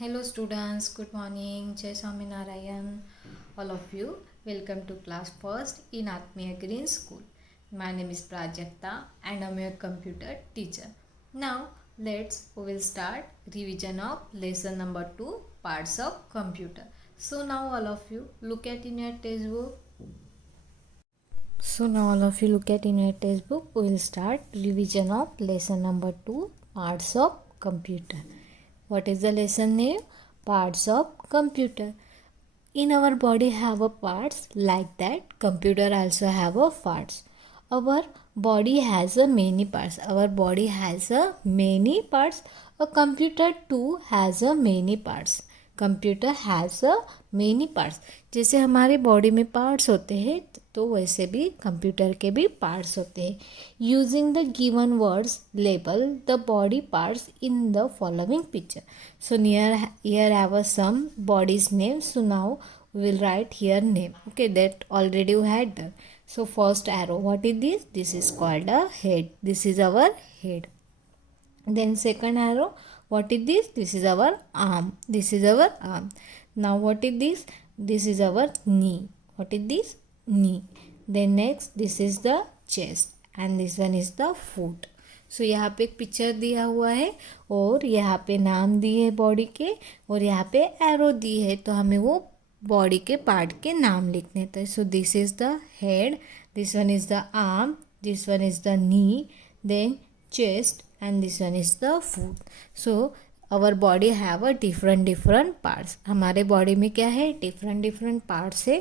Hello students, good morning. Jai Swaminarayan. All of you, welcome to class first in Atmiya Green School. My name is Prajakta and I'm your computer teacher. Now we will start revision of lesson number 2, parts of computer. So now all of you look at in your textbook. We will start revision of lesson number 2, parts of computer. What is the lesson name? Parts of computer. In our body have a parts like that. Computer also have a parts. Our body has a many parts. A computer too has a many parts. Computer has a many parts. जैसे हमारे body में parts होते हैं तो वैसे भी computer के भी पार्ट्स होते हैं. Using the given words label the body parts in the following picture. So here have a some bodies name. So now we will write here name. Okay, that already you had done. So first arrow, what is this? This is called a head. This is our head. Then second arrow, what is this? This is our arm. This is our arm. Now what is this? This is our knee. What is this? Knee. Then next, this is the chest and this one is the foot. सो यहाँ पे एक picture दिया हुआ है और यहाँ पे नाम दिए है बॉडी के और यहाँ पे एरो दी है. तो हमें वो बॉडी के पार्ट के नाम लिखने थे. So this is the head, this one is the knee, then one is द नी, देन chest and this one is the foot. So our body have a different parts. हमारे बॉडी में क्या है? different parts है.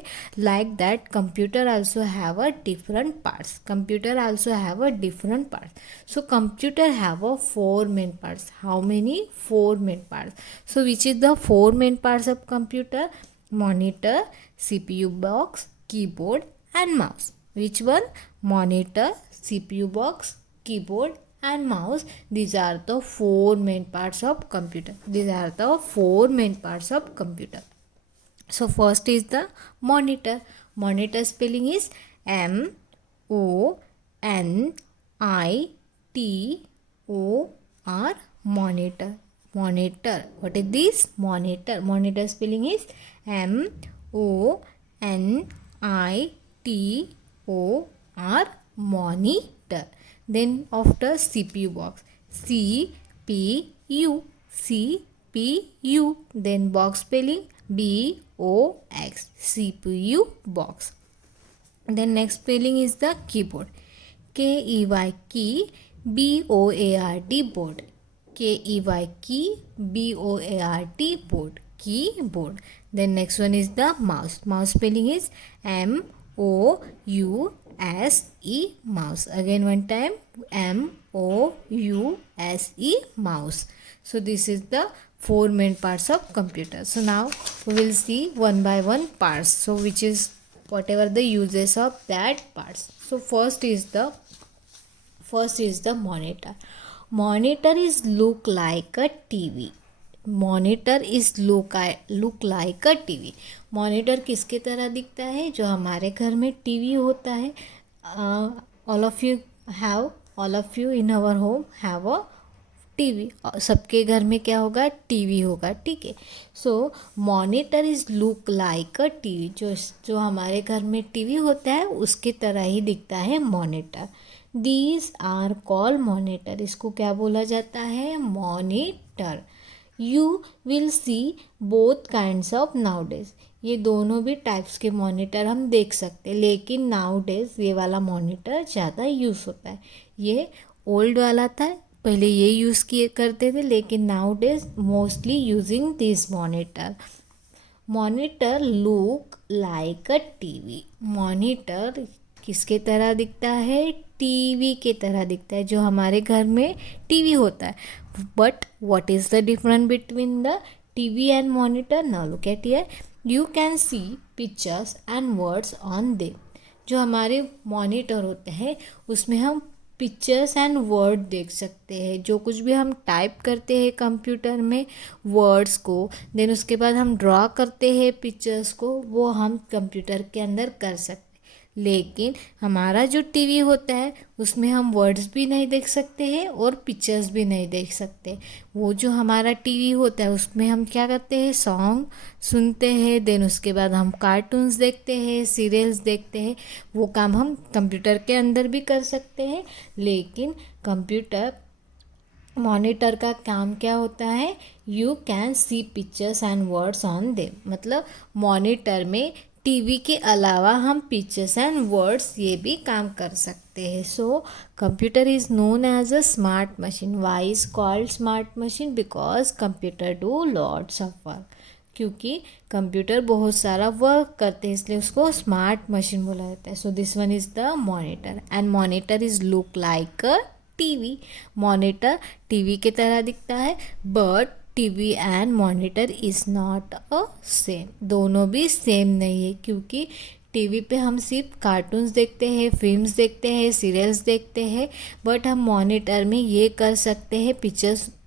Like that computer also have a different parts. So computer have a 4 main parts. How many? 4 main parts. So which is the 4 main parts of computer? Monitor, CPU box, keyboard and mouse. Which one? Monitor, CPU box, keyboard and mouse. These are the 4 main parts of computer. So first is the monitor. Monitor spelling is MONITOR. Monitor. What is this? Monitor spelling is MONITOR. Monitor. Then after CPU box, CPU. Then box spelling BOX, CPU box. Then next spelling is the keyboard, KEY, key, BOARD, board. KEY, key, BOARD, board, keyboard. Then next one is the mouse. Mouse spelling is MOUSE, mouse. Again one time, MOUSE, mouse. So this is the 4 main parts of computer. So now we will see one by one parts. So which is whatever the uses of that parts. So first is the monitor. Monitor is look like a TV. Monitor is look like a TV. Monitor किसके तरह दिखता है? जो हमारे घर में TV होता है. All of you in our home have a TV. सबके घर में क्या होगा? टीवी होगा. ठीक है. So monitor is look like a TV. जो हमारे घर में टीवी होता है उसकी तरह ही दिखता है monitor. These are call monitor. इसको क्या बोला जाता है? Monitor. You will see both kinds of nowadays. ये दोनों भी टाइप्स के मॉनिटर हम देख सकते हैं. लेकिन nowadays ये वाला मॉनिटर ज़्यादा यूज़ होता है. ये ओल्ड वाला था, पहले ये यूज़ करते थे. लेकिन nowadays mostly using this monitor. Monitor look like a TV. Monitor किसके तरह दिखता है? टीवी के तरह दिखता है. जो हमारे घर में टीवी होता है. But what is the difference between the TV and monitor? Now look at here. You can see pictures and words on them. जो हमारे मॉनिटर होते हैं उसमें हम पिक्चर्स एंड वर्ड देख सकते हैं. जो कुछ भी हम टाइप करते हैं कंप्यूटर में वर्ड्स को, देन उसके बाद हम ड्रॉ करते हैं पिक्चर्स को, वो हम कंप्यूटर के अंदर कर सकते हैं. लेकिन हमारा जो टीवी होता है उसमें हम वर्ड्स भी नहीं देख सकते हैं और पिक्चर्स भी नहीं देख सकते। वो जो हमारा टीवी होता है उसमें हम क्या करते हैं, सॉन्ग सुनते हैं, देन उसके बाद हम कार्टून्स देखते हैं, सीरियल्स देखते हैं। वो काम हम कंप्यूटर के अंदर भी कर सकते हैं, लेकिन कंप्यूटर मॉनिटर का काम क्या होता है, you can see pictures and words on them. मतलब मॉनिटर में टीवी के अलावा हम पिक्चर्स एंड वर्ड्स ये भी काम कर सकते हैं। So computer is known as a smart machine. Why is called smart machine? Because computer do lots of work. क्योंकि कंप्यूटर बहुत सारा वर्क करते हैं, इसलिए उसको स्मार्ट मशीन बोला जाता है। So this one is the monitor, and monitor is look like a TV. Monitor TV की तरह दिखता है, but TV and monitor is not a same. दोनों भी सेम नहीं है, क्योंकि टीवी पे हम सिर्फ कार्टून्स देखते हैं, फिल्म्स देखते हैं, सीरियल्स देखते हैं, बट हम मॉनिटर में ये कर सकते हैं,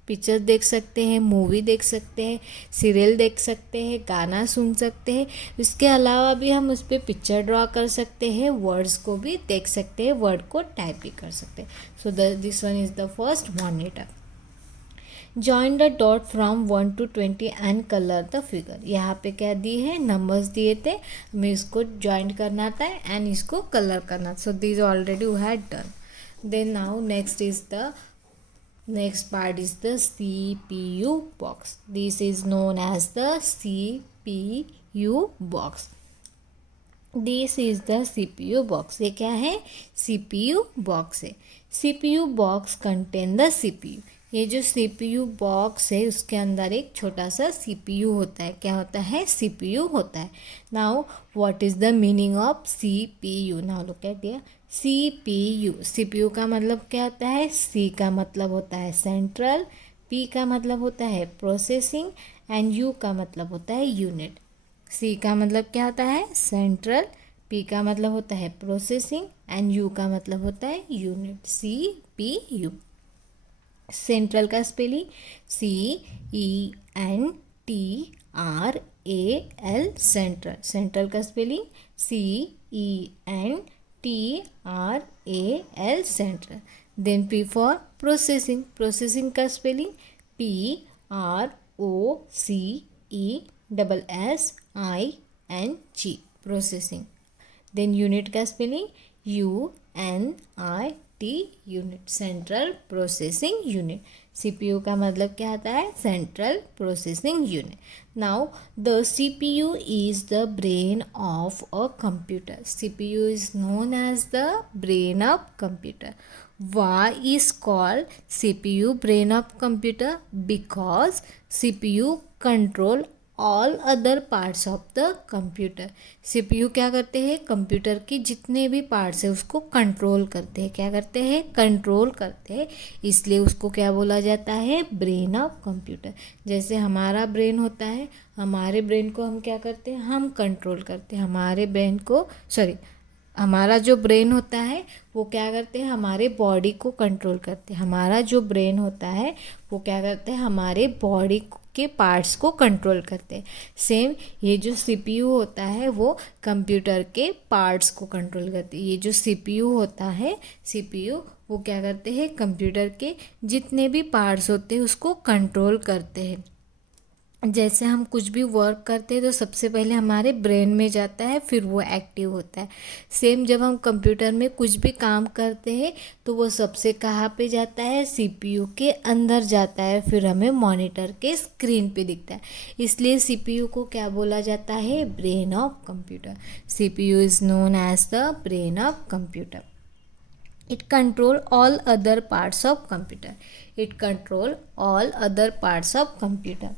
पिक्चर देख सकते हैं, मूवी देख सकते हैं, सीरियल देख सकते हैं, गाना सुन सकते हैं। इसके अलावा भी हम उस पर पिक्चर ड्रॉ कर सकते हैं, वर्ड्स को भी देख सकते हैं, वर्ड को टाइप भी कर सकते हैं। सो this one is the first monitor. Join the dot from 1 to 20 and colour the figure. यहाँ पे क्या दिए हैं, नंबर्स दिए थे, हमें इसको ज्वाइन करना था एंड इसको कलर करना था। So this already we had done. Then now next part is the CPU box. This is known as the CPU box. This is the CPU box. ये क्या है, CPU box है। CPU box contain the CPU. ये जो CPU box है उसके अंदर एक छोटा सा CPU होता है। क्या होता है, CPU होता है। Now what is the meaning of CPU? Now look at here. CPU का मतलब क्या होता है, C का मतलब होता है सेंट्रल, P का मतलब होता है प्रोसेसिंग एंड U का मतलब होता है यूनिट। C का मतलब क्या होता है, सेंट्रल, P का मतलब होता है प्रोसेसिंग एंड U का मतलब होता है यूनिट। CPU। सेंट्रल का स्पेलिंग CENTRAL, सेंट्रल। सेंट्रल का spelling CENTRAL, central. Then P for processing. Processing का spelling PROCESSING, processing. Then unit का spelling UNIT, unit, central processing unit. CPU का मतलब क्या आता है, central processing unit. Now the CPU is the brain of a computer. CPU is known as the brain of computer. Why is called CPU brain of computer? Because CPU control all other parts of the computer. CPU क्या करते हैं, computer की जितने भी parts है उसको control करते हैं। क्या करते हैं, कंट्रोल करते हैं, इसलिए उसको क्या बोला जाता है, ब्रेन ऑफ कंप्यूटर। जैसे हमारा ब्रेन होता है, हमारे ब्रेन को हम क्या करते हैं, हम कंट्रोल करते हैं। हमारा जो ब्रेन होता है वो क्या करते हैं, हमारे बॉडी को कंट्रोल करते हैं। हमारा जो ब्रेन होता है वो क्या करते हैं, हमारे बॉडी के पार्ट्स को कंट्रोल करते हैं। सेम ये जो CPU होता है वो कंप्यूटर के पार्ट्स को कंट्रोल करते हैं। ये जो CPU होता है, CPU वो क्या करते हैं, कंप्यूटर के जितने भी पार्ट्स होते हैं उसको कंट्रोल करते हैं। जैसे हम कुछ भी वर्क करते हैं तो सबसे पहले हमारे ब्रेन में जाता है, फिर वो एक्टिव होता है। सेम जब हम कंप्यूटर में कुछ भी काम करते हैं तो वो सबसे कहाँ पे जाता है, CPU के अंदर जाता है, फिर हमें मॉनिटर के स्क्रीन पे दिखता है। इसलिए CPU को क्या बोला जाता है, brain of computer. CPU is known as the brain of computer. It control all other parts of computer. It control all other parts of computer.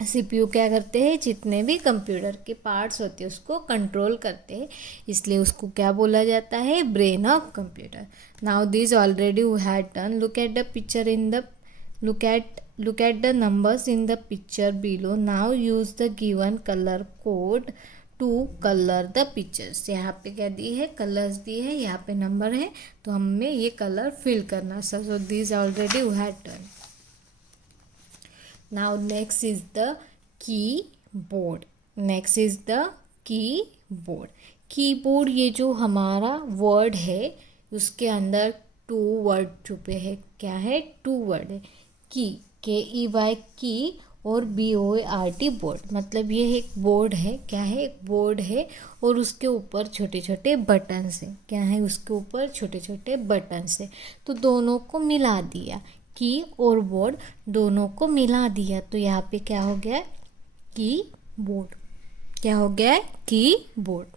CPU क्या करते हैं, जितने भी कंप्यूटर के पार्ट्स होते हैं उसको कंट्रोल करते हैं, इसलिए उसको क्या बोला जाता है, brain of computer. Now this already we had done. Look at the picture in the look at the numbers in the picture below. Now use the given color code to color the pictures. यहाँ पे क्या दिए है, colours दिए है, यहाँ पे number है, तो हमें ये कलर फिल करना। So this already we had done. Now next is the keyboard. Keyboard ये जो हमारा वर्ड है उसके अंदर 2 वर्ड छुपे हैं। क्या है? 2 वर्ड है। KEY की और BOARD बोर्ड, मतलब ये एक बोर्ड है। क्या है? एक बोर्ड है और उसके ऊपर छोटे छोटे बटन्स हैं। क्या है? उसके ऊपर छोटे छोटे बटन्स हैं। तो दोनों को मिला दिया, की और बोर्ड दोनों को मिला दिया, तो यहाँ पे क्या हो गया? कीबोर्ड। क्या हो गया है? Keyboard.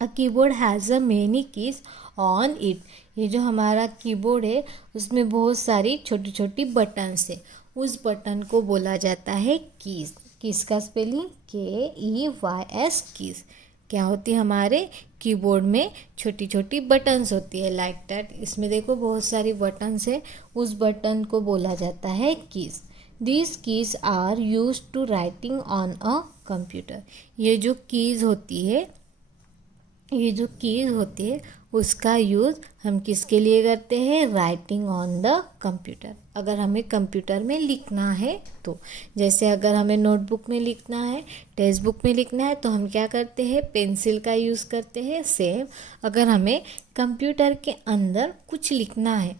A keyboard has a many keys on it. ये जो हमारा कीबोर्ड है उसमें बहुत सारी छोटी छोटी बटन्स है। उस बटन को बोला जाता है कीज। कीज का स्पेलिंग KEYS, कीज। क्या होती है? हमारे कीबोर्ड में छोटी छोटी बटन्स होती है, लाइक दैट। इसमें देखो बहुत सारी बटन्स है, उस बटन को बोला जाता है keys. These keys are use to writing on a computer. ये जो कीज होती है, ये जो कीज होती है उसका यूज़ हम किसके लिए करते हैं? Writing on the computer. अगर हमें कंप्यूटर में लिखना है तो, जैसे अगर हमें नोटबुक में लिखना है, टेक्स्ट बुक में लिखना है, तो हम क्या करते हैं? पेंसिल का यूज़ करते हैं। सेम अगर हमें कंप्यूटर के अंदर कुछ लिखना है,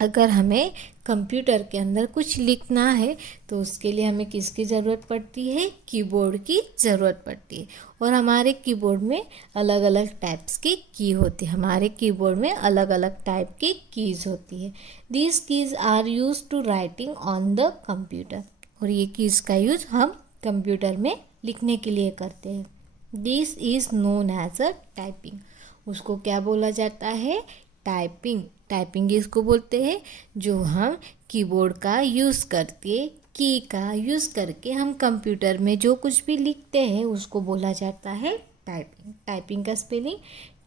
अगर हमें कंप्यूटर के अंदर कुछ लिखना है तो उसके लिए हमें किसकी ज़रूरत पड़ती है? कीबोर्ड की ज़रूरत पड़ती है। और हमारे कीबोर्ड में अलग अलग टाइप्स की की होती है। हमारे कीबोर्ड में अलग अलग टाइप की कीज़ होती है। These keys are use to writing on the computer. और ये कीज़ का यूज हम कंप्यूटर में लिखने के लिए करते हैं। This is known as a typing. उसको क्या बोला जाता है? टाइपिंग। टाइपिंग इसको बोलते हैं जो हम कीबोर्ड का यूज़ करके, की का यूज़ करके हम कंप्यूटर में जो कुछ भी लिखते हैं उसको बोला जाता है टाइपिंग। टाइपिंग का spelling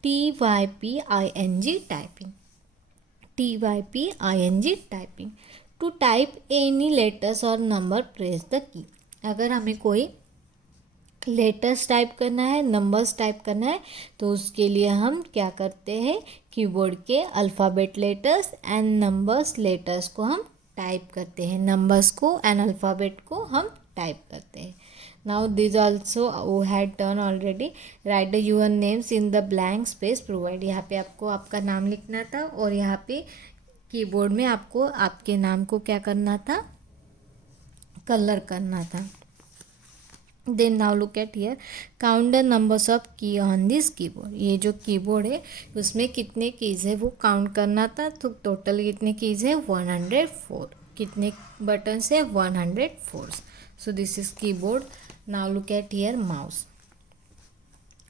TYPING, typing. TYPING, typing. To type any letters और नंबर प्रेस द की। अगर हमें कोई लेटर्स टाइप करना है, नंबर्स टाइप करना है, तो उसके लिए हम क्या करते हैं? कीबोर्ड के alphabet letters and numbers letters को हम टाइप करते हैं। नंबर्स को एंड अल्फ़ाबेट को हम टाइप करते हैं। Now this also we had done already. Write your names in the blank space provide. यहाँ पे आपको आपका नाम लिखना था और यहाँ पे कीबोर्ड में आपको आपके नाम को क्या करना था? कलर करना था। Then now look at here, count the numbers of key on this keyboard. ये जो कीबोर्ड है उसमें कितने कीज है वो काउंट करना था। तो टोटल कितने कीज है? 104। कितने बटन है? 104। सो this is keyboard. Now look at here, mouse.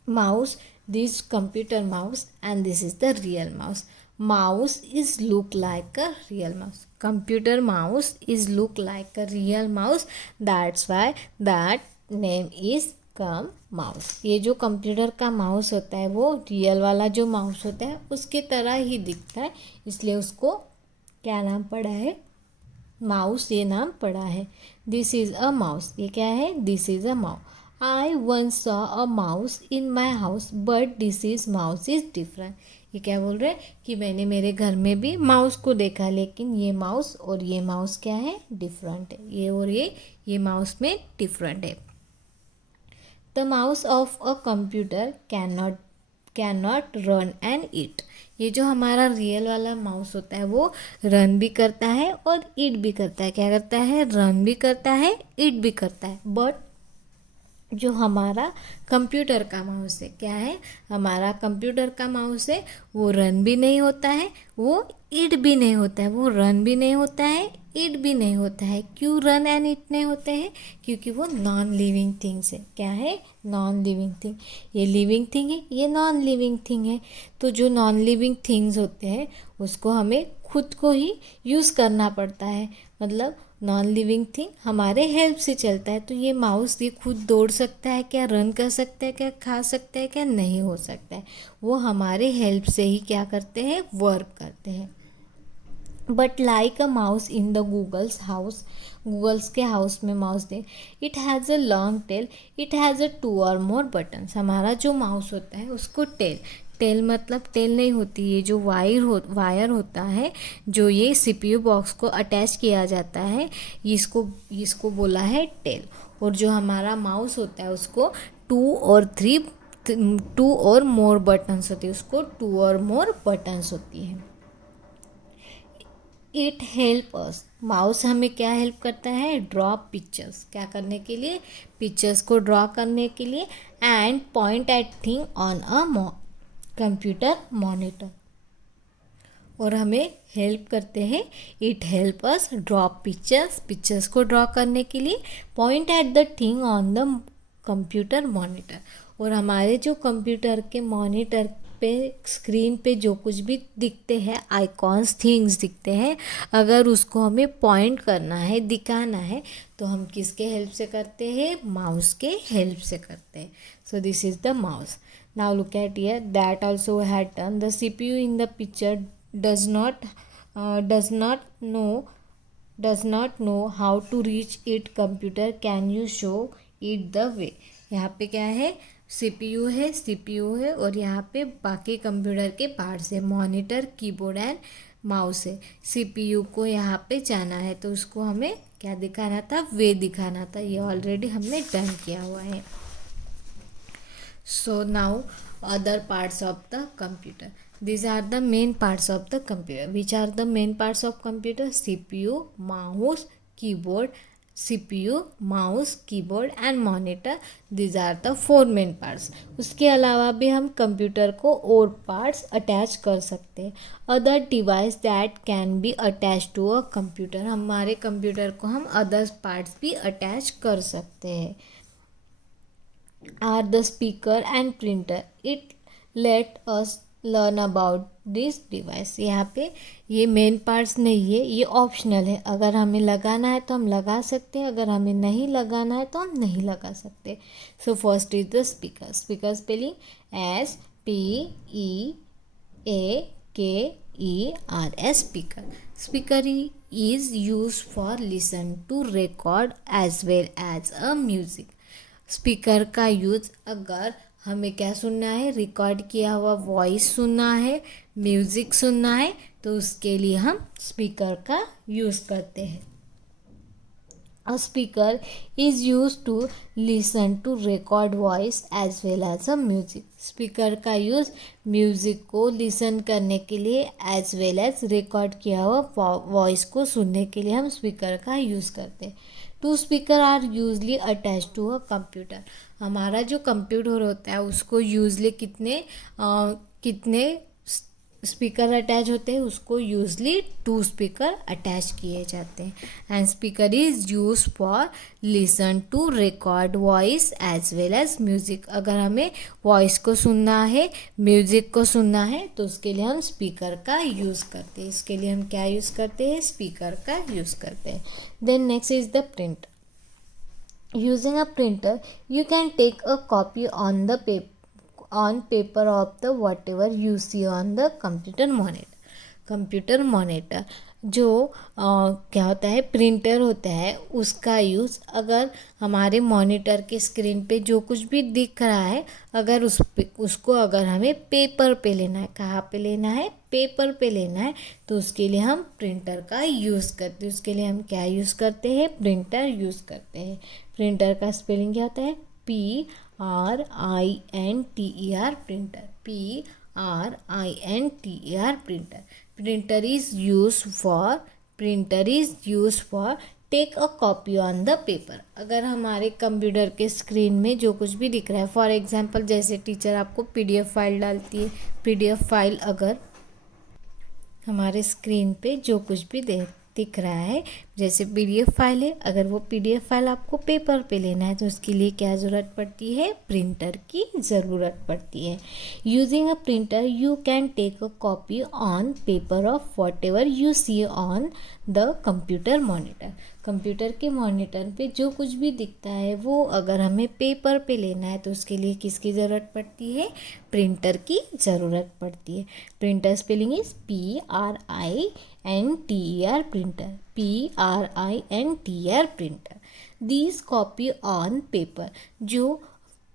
Mouse, this computer mouse and this is the real mouse. Mouse is look like a real mouse. Computer mouse is look like a real mouse. That's why that name is come mouse. ये जो computer का mouse होता है वो real वाला जो mouse होता है उसके तरह ही दिखता है, इसलिए उसको क्या नाम पड़ा है? माउस ये नाम पड़ा है। This is a mouse. ये क्या है? This is a mouse. I once saw a mouse in my house, but this is mouse is different. ये क्या बोल रहे हैं? कि मैंने मेरे घर में भी माउस को देखा, लेकिन ये माउस और ये माउस क्या है? डिफरेंट है। ये और ये माउस में डिफरेंट है। The mouse of a computer cannot run and eat. ये जो हमारा रियल वाला माउस होता है वो रन भी करता है और ईट भी करता है। क्या करता है? रन भी करता है, ईट भी करता है। बट जो हमारा कंप्यूटर का माउस है, क्या है? हमारा कंप्यूटर का माउस है वो रन भी नहीं होता है, वो ईट भी नहीं होता है। वो रन भी नहीं होता है, ईट भी नहीं होता है। क्यों रन एंड ईट नहीं होते हैं? क्योंकि वो नॉन लिविंग थिंग्स है। क्या है? Non living thing. ये लिविंग थिंग है, ये नॉन लिविंग थिंग है। तो जो नॉन लिविंग थिंग्स होते हैं उसको हमें खुद को ही यूज़ करना पड़ता है। मतलब नॉन लिविंग थिंग हमारे हेल्प से चलता है। तो ये माउस ये खुद दौड़ सकता है क्या? रन कर सकता है क्या? खा सकता है क्या? नहीं हो सकता है। वो हमारे हेल्प से ही क्या करते हैं? वर्क करते हैं। But like a mouse in the Google's house, Google's के हाउस में माउस दे, it has a long tail, it has a 2 और मोर बटन्स। हमारा जो माउस होता है उसको टेल मतलब टेल नहीं होती, ये जो वायर होता है जो ये CPU बॉक्स को अटैच किया जाता है, इसको बोला है टेल। और जो हमारा माउस होता है उसको 2 और 3 टू और मोर बटन्स होती है, उसको टू और मोर बटन्स होती है। इट हेल्प अस, माउस हमें क्या हेल्प करता है, ड्रॉ पिक्चर्स, क्या करने के लिए, पिक्चर्स को ड्रॉ करने के लिए, and point at thing on a computer monitor, और हमें हेल्प करते हैं। It help us draw pictures, pictures को ड्रॉ करने के लिए, point at the thing on the computer monitor, और हमारे जो कंप्यूटर के मॉनिटर पे, स्क्रीन पे जो कुछ भी दिखते हैं, आइकॉन्स, थिंग्स दिखते हैं, अगर उसको हमें पॉइंट करना है, दिखाना है, तो हम किसके हेल्प से करते हैं, माउस के हेल्प से करते हैं। सो this is the mouse. Now look at here, that also had turn the CPU in the picture does not know how to reach it computer, can you show it the way। यहाँ पे क्या है, CPU है और यहाँ पे बाकी computer के पार्ट्स है, मॉनिटर, कीबोर्ड एंड माउस है। CPU को यहाँ पे जाना है तो उसको हमें क्या दिखाना था, वे दिखाना था, ये ऑलरेडी हमने डन किया हुआ है। So now other parts of the computer. These are the main parts of the computer. Which are the main parts of computer? CPU, mouse, keyboard, CPU, mouse, keyboard and monitor. These are the four main parts. उसके अलावा भी हम computer को और parts attach कर सकते हैं। Other device that can be attach to a computer, हमारे कंप्यूटर को हम अदर पार्ट्स भी अटैच कर सकते हैं। Are the speaker and printer. It let us learn about this device। यहाँ पे ये मेन पार्ट्स नहीं है, ये ऑप्शनल है, अगर हमें लगाना है तो हम लगा सकते हैं, अगर हमें नहीं लगाना है तो हम नहीं लगा सकते। So first is the speaker. Speaker spelling SPEAKER, speaker. Speaker is used for listen to record as well as a music। Speaker का यूज़ अगर हमें क्या सुनना है, रिकॉर्ड किया हुआ वॉइस सुनना है, म्यूज़िक सुनना है, तो उसके लिए हम स्पीकर का यूज़ करते हैं। A speaker is use to listen to record voice as well as a music. Speaker का यूज़ म्यूज़िक को लिसन करने के लिए एज वेल एज रिकॉर्ड किया हुआ वॉइस को सुनने के लिए हम स्पीकर का यूज़ करते हैं। Two speaker are usually attach to a computer. हमारा जो कंप्यूटर होता है उसको यूजली कितने स्पीकर अटैच होते हैं, उसको यूजली 2 स्पीकर अटैच किए जाते हैं। And speaker is use for listen to record voice as well as music. अगर हमें वॉइस को सुनना है, म्यूज़िक को सुनना है, तो उसके लिए हम स्पीकर का यूज़ करते हैं। इसके लिए हम क्या यूज़ करते हैं, स्पीकर का यूज़ करते हैं। Then next is the printer. Using a printer you can take a copy on paper of the whatever you see on the computer monitor। जो क्या होता है, प्रिंटर होता है, उसका यूज़ अगर हमारे मॉनिटर के स्क्रीन पे जो कुछ भी दिख रहा है, अगर उसको अगर हमें पेपर पे लेना है, कहाँ पे लेना है, पेपर पे लेना है, तो उसके लिए हम प्रिंटर का यूज़ करते हैं। उसके लिए हम क्या यूज़ करते हैं, प्रिंटर यूज़ करते हैं। प्रिंटर का स्पेलिंग क्या होता है, PRINTER, printer. PRINTER, printer. Printer is used for take a copy on the paper. अगर हमारे कंप्यूटर के स्क्रीन में जो कुछ भी दिख रहा है, फॉर एग्जांपल जैसे टीचर आपको PDF फाइल डालती है, PDF फाइल अगर हमारे स्क्रीन पे जो कुछ भी दिख रहा है, जैसे PDF फाइल है, अगर वो PDF फाइल आपको पेपर पे लेना है तो उसके लिए क्या ज़रूरत पड़ती है, प्रिंटर की ज़रूरत पड़ती है। Using a printer you can take a copy on paper of whatever you see on the computer monitor. Computer के मॉनिटर पे जो कुछ भी दिखता है वो अगर हमें पेपर पे लेना है तो उसके लिए किसकी ज़रूरत पड़ती है, प्रिंटर की ज़रूरत पड़ती है। Printer spelling is PRINTER, printer. PRINTER, printer. These copy on paper, जो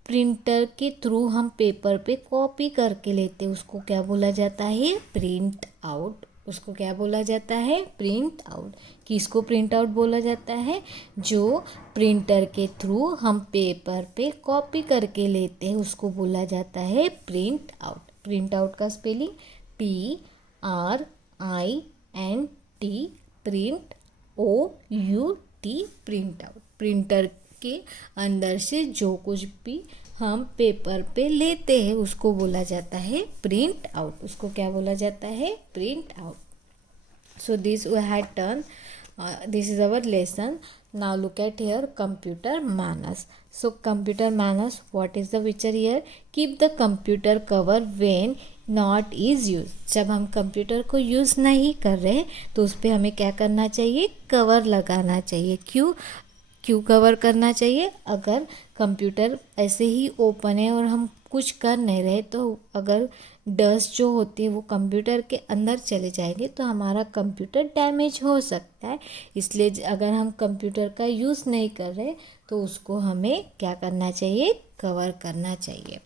प्रिंटर के थ्रू हम पेपर पे कॉपी करके लेते हैं उसको क्या बोला जाता है, प्रिंट आउट उसको क्या बोला जाता है? Print out. किसको प्रिंट आउट बोला जाता है? जो प्रिंटर के थ्रू हम पेपर पे कॉपी करके लेते हैं उसको बोला जाता है प्रिंट आउट। प्रिंट आउट का spelling PRINT, print OUT, print out. Printer के अंदर से जो कुछ भी हम पेपर पे लेते हैं उसको बोला जाता है प्रिंट आउट। उसको क्या बोला जाता है? Print out. So this we had done. This is our lesson. Now look at here computer manners. So computer manners, what is the picture here? Keep the computer cover when not is used. जब हम computer को use नहीं कर रहे तो उस पर हमें क्या करना चाहिए? कवर लगाना चाहिए। क्यों कवर करना चाहिए? अगर कंप्यूटर ऐसे ही ओपन है और हम कुछ कर नहीं रहे तो अगर डस्ट जो होती है वो कंप्यूटर के अंदर चले जाएंगे तो हमारा कंप्यूटर डैमेज हो सकता है। इसलिए अगर हम कंप्यूटर का यूज़ नहीं कर रहे तो उसको हमें क्या करना चाहिए? कवर करना चाहिए।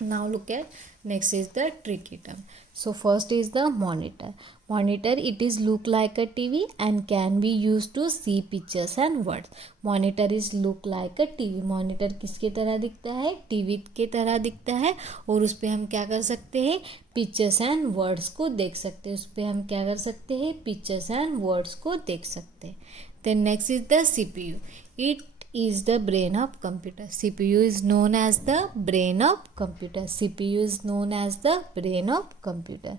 Now look at next is the tricky term. So first is the monitor. Monitor, it is look like a TV and can be used to see pictures and words. Monitor is look like a TV. Monitor किसके तरह दिखता है? TV के तरह दिखता है और उस पर हम क्या कर सकते हैं? पिक्चर्स एंड वर्ड्स को देख सकते हैं। उस पर हम क्या कर सकते हैं? पिक्चर्स एंड वर्ड्स को देख सकते हैं। Then next is the CPU. It is the brain of computer. CPU is known as the brain of computer. CPU is known as the brain of computer.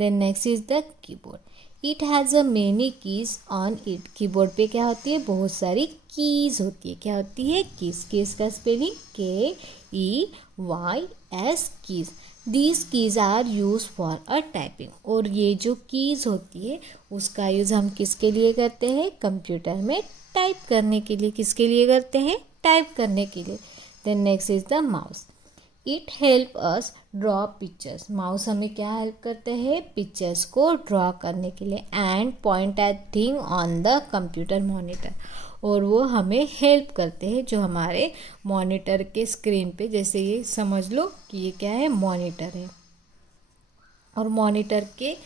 Then next is the keyboard. It has a many keys on it. Keyboard पे क्या होती है? बहुत सारी keys होती है। क्या होती है? कीज। कीज का spelling KEYS, keys. These keys are used for a typing. और ये जो कीज होती है उसका यूज़ हम किसके लिए करते हैं? कंप्यूटर में टाइप करने के लिए। किसके लिए करते हैं? टाइप करने के लिए। Then next is the mouse. It help us draw pictures. Mouse हमें क्या हेल्प करते हैं? पिक्चर्स को ड्रॉ करने के लिए। And point at thing on the computer monitor. और वो हमें हेल्प करते हैं जो हमारे मॉनिटर के स्क्रीन पे, जैसे ये समझ लो कि ये क्या है? मॉनिटर है। और मॉनिटर के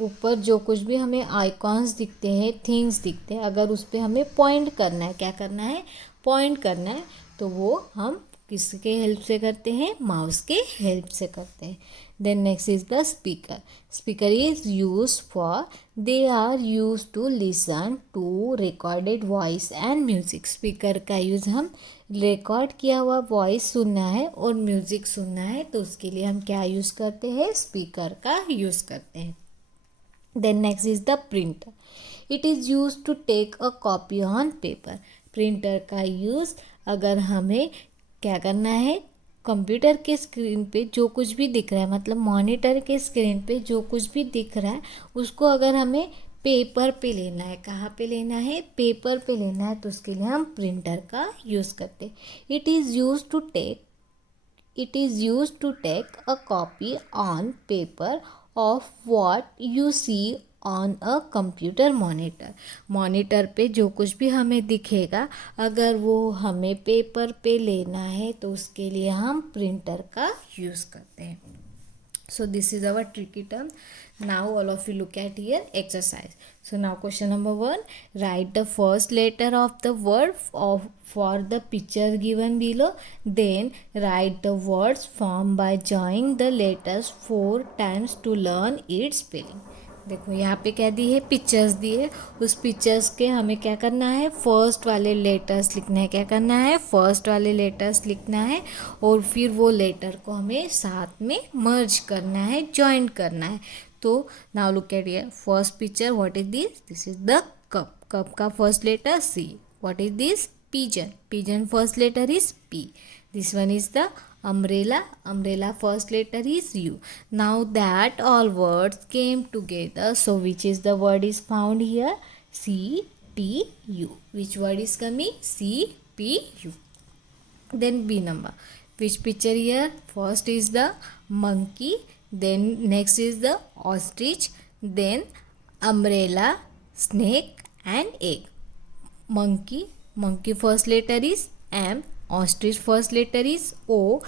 ऊपर जो कुछ भी हमें आइकॉन्स दिखते हैं, थिंग्स दिखते हैं, अगर उस पर हमें पॉइंट करना है, क्या करना है? पॉइंट करना है, तो वो हम किसके हेल्प से करते हैं? माउस के हेल्प से करते हैं। Then next is the speaker. Speaker is use for, they are use to listen to recorded voice and music. Speaker का यूज़ हम रिकॉर्ड किया हुआ वॉइस सुनना है और म्यूज़िक सुनना है तो उसके लिए हम क्या यूज़ करते हैं? स्पीकर का यूज़ करते हैं। Then next is the printer. It is used to take a copy on paper. Printer का यूज़ अगर हमें क्या करना है? कंप्यूटर के स्क्रीन पे जो कुछ भी दिख रहा है, मतलब मॉनिटर के स्क्रीन पे जो कुछ भी दिख रहा है उसको अगर हमें पेपर पे लेना है, कहाँ पे लेना है? पेपर पे लेना है, तो उसके लिए हम प्रिंटर का यूज़ करते हैं। It is used to take a copy on paper of what you see on a computer monitor. Monitor पे जो कुछ भी हमें दिखेगा अगर वो हमें पेपर पे लेना है तो उसके लिए हम प्रिंटर का यूज़ करते हैं। So this is our tricky term. Now all of you look at here exercise. So now question number 1, write the first letter of the word for the picture given below. Then write the words formed by joining the letters 4 times to learn its spelling. देखो यहाँ पे क्या दी है? Pictures दी है। उस pictures के हमें क्या करना है? फर्स्ट वाले लेटर्स लिखना है। क्या करना है? फर्स्ट वाले लेटर्स लिखना है और फिर वो लेटर को हमें साथ में मर्ज करना है, जॉइन करना है। तो now look at here first picture. What is this? This is the cup. Cup का first letter C. What is this? Pigeon. Pigeon first letter is P. This one is the umbrella. Umbrella first letter is U. Now that all words came together, so which is the word is found here? CPU. Which word is coming? CPU. Then B number. Which picture here? First is the monkey. Then next is the ostrich. Then umbrella, snake and egg. Monkey first letter is M. Ostrich first letter is O.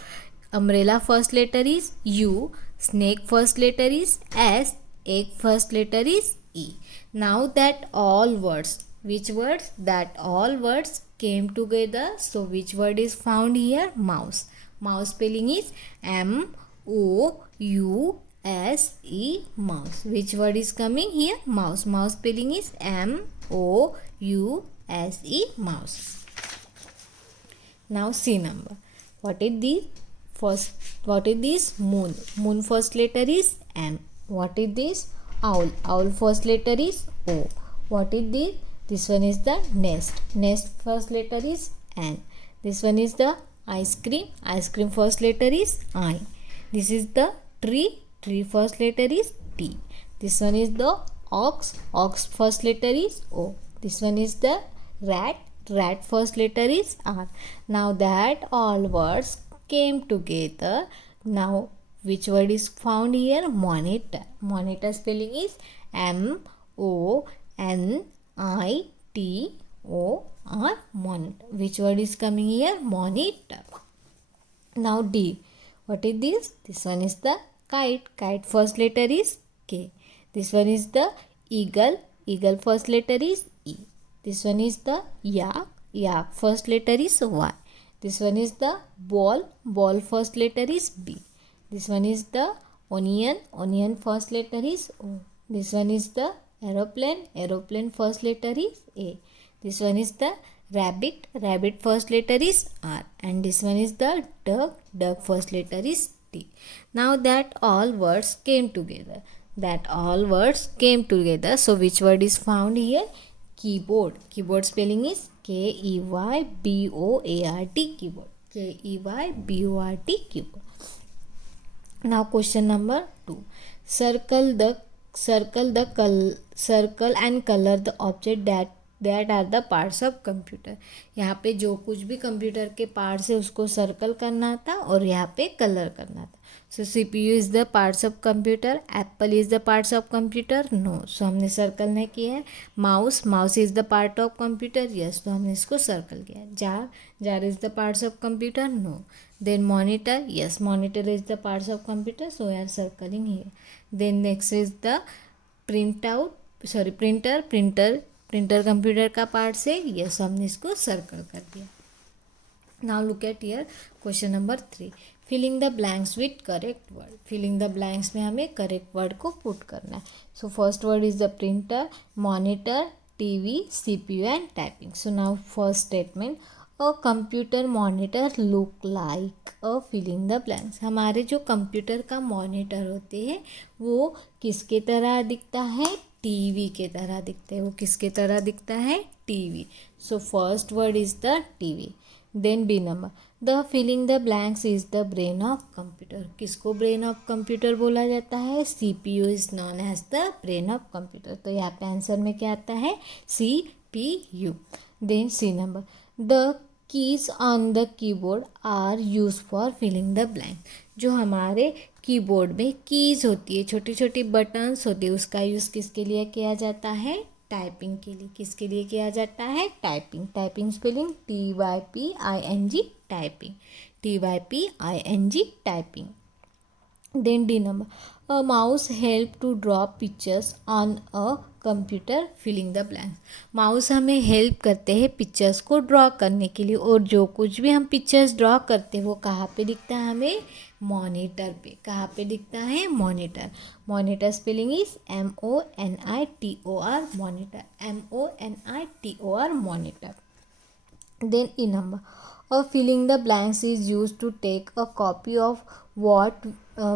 Umbrella first letter is U. Snake first letter is S. Egg first letter is E. Now that all words, which words? That all words came together. So which word is found here? Mouse. Mouse spelling is M-O-U-S-E, mouse. Which word is coming here? Mouse. Mouse spelling is M-O-U-S-E, mouse. Now C number. What is this? What is this? Moon. Moon first letter is M. What is this? Owl. Owl first letter is O. What is this? This one is the nest. Nest first letter is N. This one is the ice cream. Ice cream first letter is I. This is the tree. Tree first letter is T. This one is the ox. Ox first letter is O. This one is the rat. Rat first letter is R. Now that all words came together, now which word is found here? Monitor. Monitor spelling is M-O-N-I-T-O-R, monitor. Which word is coming here? Monitor. Now D. What is this? This one is the kite. Kite first letter is K. This one is the eagle. Eagle first letter is E. This one is the yak. Yak first letter is Y. This one is the ball. Ball first letter is B. This one is the onion. Onion first letter is O. This one is the aeroplane. Aeroplane first letter is A. This one is the rabbit. Rabbit first letter is R. And this one is the duck. Duck first letter is T. Now that all words came together. So which word is found here? Keyboard. Keyboard spelling is K-E-Y-B-O-A-R-T, keyboard. K-E-Y-B-O-R-T, keyboard. Now question number 2. Circle and color the object that are the parts of computer. यहाँ पे जो कुछ भी computer के parts है उसको circle करना था और यहाँ पे कलर करना था. So CPU is the parts of computer. Apple is the parts of computer. No. So हमने सर्कल नहीं किया है. Mouse is the part of computer. Yes. तो हमने इसको सर्कल किया. Jar is the parts of computer. No. Then monitor. Yes. Monitor is the parts of computer. So we are circling here. Then next is the printer computer का part से. Yes. हमने इसको circle कर दिया. Now look at here question number 3. Filling the blanks with correct word. Filling the blanks में हमें correct word को put करना है. So first word is the printer, monitor, TV, CPU and typing. So now first statement. A computer monitor look like a filling the blanks. हमारे जो computer का monitor होते हैं वो किसके तरह दिखता है? टीवी के तरह दिखते हैं. वो किसके तरह दिखता है? TV. So first word is the TV. Then B number. The filling the blanks is the brain of computer. किसको ब्रेन ऑफ कंप्यूटर बोला जाता है? CPU is known as the brain of computer. तो यहाँ पे आंसर में क्या आता है? CPU. Then C number. The keys on the keyboard are use for filling the blank. जो हमारे कीबोर्ड में कीज होती है, छोटी छोटी बटन्स होती है, उसका यूज़ किसके लिए किया जाता है? टाइपिंग के लिए. किसके लिए किया जाता है? Typing. Typing spelling TYPING, typing. TYPING, typing. Then D number. A mouse help to draw pictures on a computer filling the blanks. Mouse हमें हेल्प करते हैं पिक्चर्स को ड्रॉ करने के लिए. और जो कुछ भी हम पिक्चर्स ड्रॉ करते हैं वो कहाँ पे दिखता है हमें? मॉनिटर पे. कहाँ पे दिखता है? Monitor. Monitor spelling is MONITOR, monitor. MONITOR, monitor. Then E number. Filling the blanks is used to take a copy of what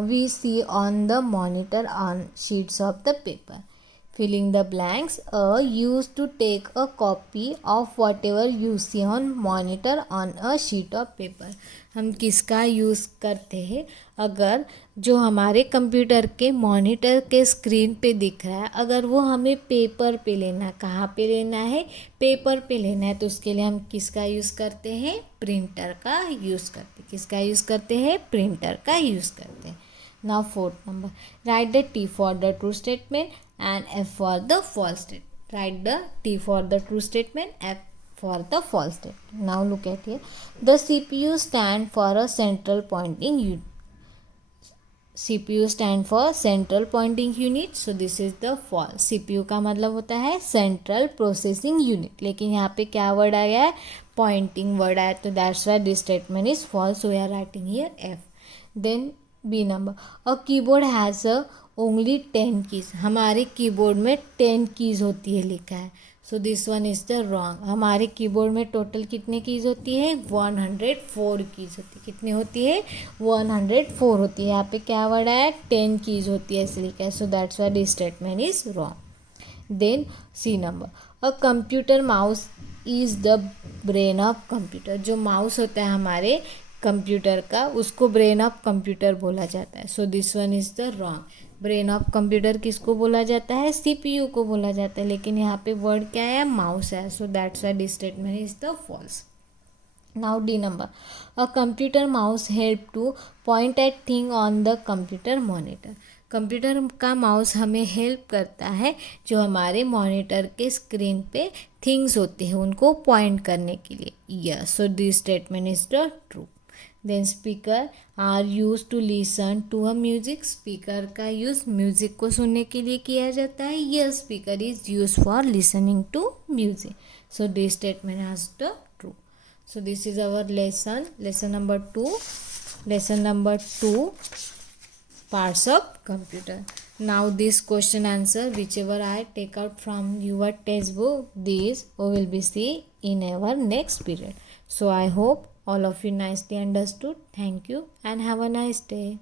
we see on the monitor on sheets of the paper. Filling the blanks are used to take a copy of whatever you see on monitor on a sheet of paper. हम किसका use करते हैं? अगर जो हमारे computer के monitor के screen पे दिख रहा है, अगर वो हमें पेपर पे लेना, कहाँ पे लेना है? पेपर पे लेना है, तो उसके लिए हम किसका यूज़ करते हैं? प्रिंटर का यूज़ करते हैं. किसका यूज़ करते हैं? प्रिंटर का यूज़ करते हैं. Now fourth number. Write the T for the true statement and F for the false statement. Write the T for the true statement, F for the false statement. Now look at here. The CPU stand for a central pointing unit. CPU stand for central pointing unit, so this is the false. CPU का मतलब होता है central processing unit, लेकिन यहाँ पे क्या word आया है, पॉइंटिंग वर्ड आया, तो that's why this statement is false, we are writing here F। Then B number, a keyboard has a only 10 keys, हमारे कीबोर्ड में 10 कीज होती है लिखा है, so this one is the wrong. हमारे कीबोर्ड में टोटल कितने कीज होती है, 104 कीज होती है। कितनी होती है, 104 होती है। यहाँ पे क्या वर्ड है, 10 कीज होती है ऐसे लिखा है, so that's why this statement is wrong. Then C number, a computer mouse is the brain of computer, जो माउस होता है हमारे कंप्यूटर का, उसको ब्रेन ऑफ कंप्यूटर बोला जाता है, so this one is the wrong. Brain of computer किसको बोला जाता है, CPU को बोला जाता है, लेकिन यहाँ पे वर्ड क्या है, माउस है, so that's why this statement is the false. Now D number, a computer mouse help to point at thing on the computer monitor, computer का माउस हमें हेल्प करता है जो हमारे मॉनिटर के स्क्रीन पे थिंग्स होते हैं उनको पॉइंट करने के लिए, yes, so this statement is the true. Then speaker are use to listen to a music, speaker का यूज़ म्यूजिक को सुनने के लिए किया जाता है, yes, speaker is use for listening to music, so this statement has the true. So this is our lesson number 2, parts of computer. Now this question answer whichever I take out from your textbook, these we will be see in our next period. So I hope all of you nicely understood. Thank you and have a nice day.